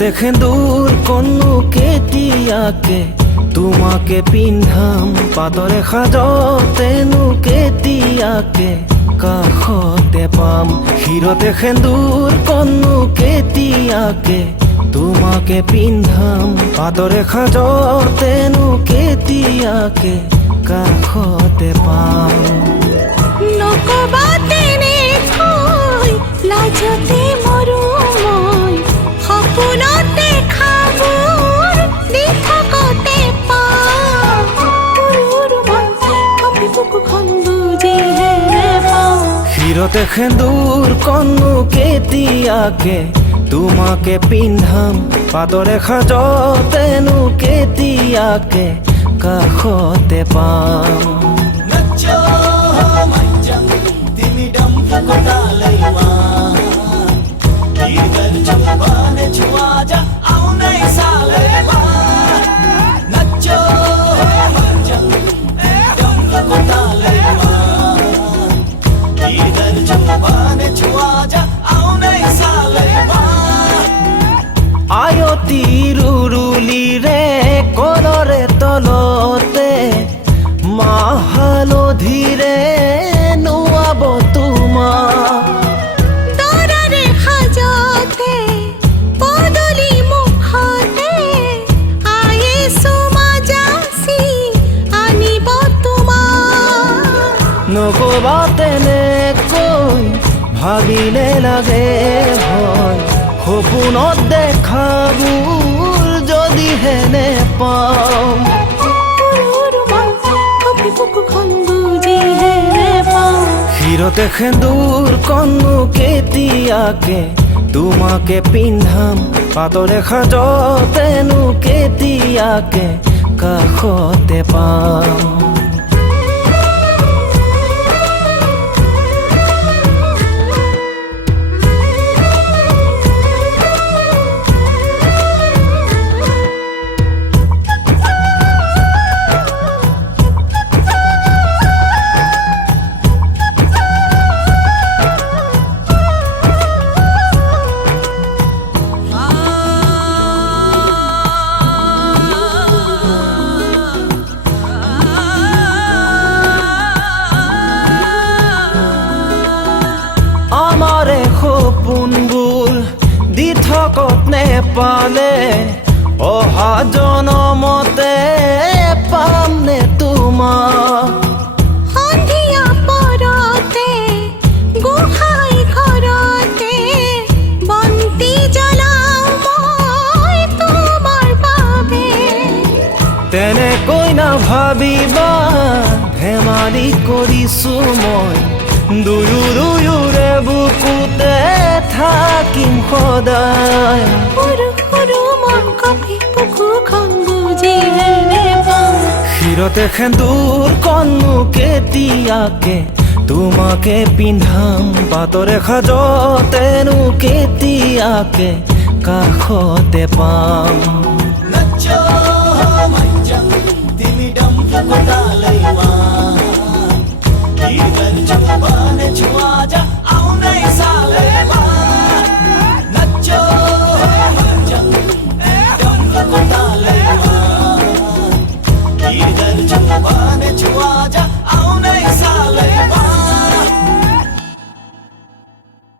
শিৰতে সেন্দুৰ কণো কেতিয়াকে তোমাকে পিন্ধাম পাতৰে সাজতেনো কেতিয়াকে কাষতে পাম শিৰতে সেন্দুৰ কণো কেতিয়াকে তোমাকে পিন্ধাম পাতৰে সাজতেনো কেতিয়াকে কাষতে পাম নকবা তেনেকৈ লাজতে মৰো মই সপোনতে খাবোৰ দি থাকোঁতে পাওঁ কপি বুকুখন বুজিহে নেপাওঁ শিৰতে সেন্দুৰ কণো কেতিয়াকে তোমাকে পিন্ধাম পাতৰে সাজতেনো কেতিয়াকে কাষতে পাম আয়তি ৰুৰুলিৰে কলৰে তলতে মাহালধিৰে নোৱাব তোমাক তৰাৰে সাজতে পদূলি মুখতে আয়েছো মাজাচি আনিব তোমাক নকবা তেনেকৈ ভাবিলে লাগে হয় সপোনত দেখাবোৰ যদিহে নেপাওঁ শিৰতে সেন্দুৰ কণো কেতিয়াকে তোমাকে পিন্ধাম পাতৰে সাজতেনো কেতিয়াকে কাষতে পাম আমাৰে সপোনবোৰ দি থকত নেপালে অহা জনমতে পাম নে তোমাক সন্ধিয়া পৰতে গোসাঁই ঘৰতে বন্তি জ্বলাওঁ মই তোমাৰ বাবে তেনেকৈ নাভাবিবা ধেমালি কৰিছো মই দুয়োৰে বুকুতে থাকিম সদায় সৰু সৰু মন কপি বুকুখন বুজিহে নেপাওঁ শিৰতে সেন্দুৰ কণো কেতিয়াকে তোমাকে পিন্ধাম পাতৰে সাজতেনো কেতিয়াকে কাষতে পাম Chua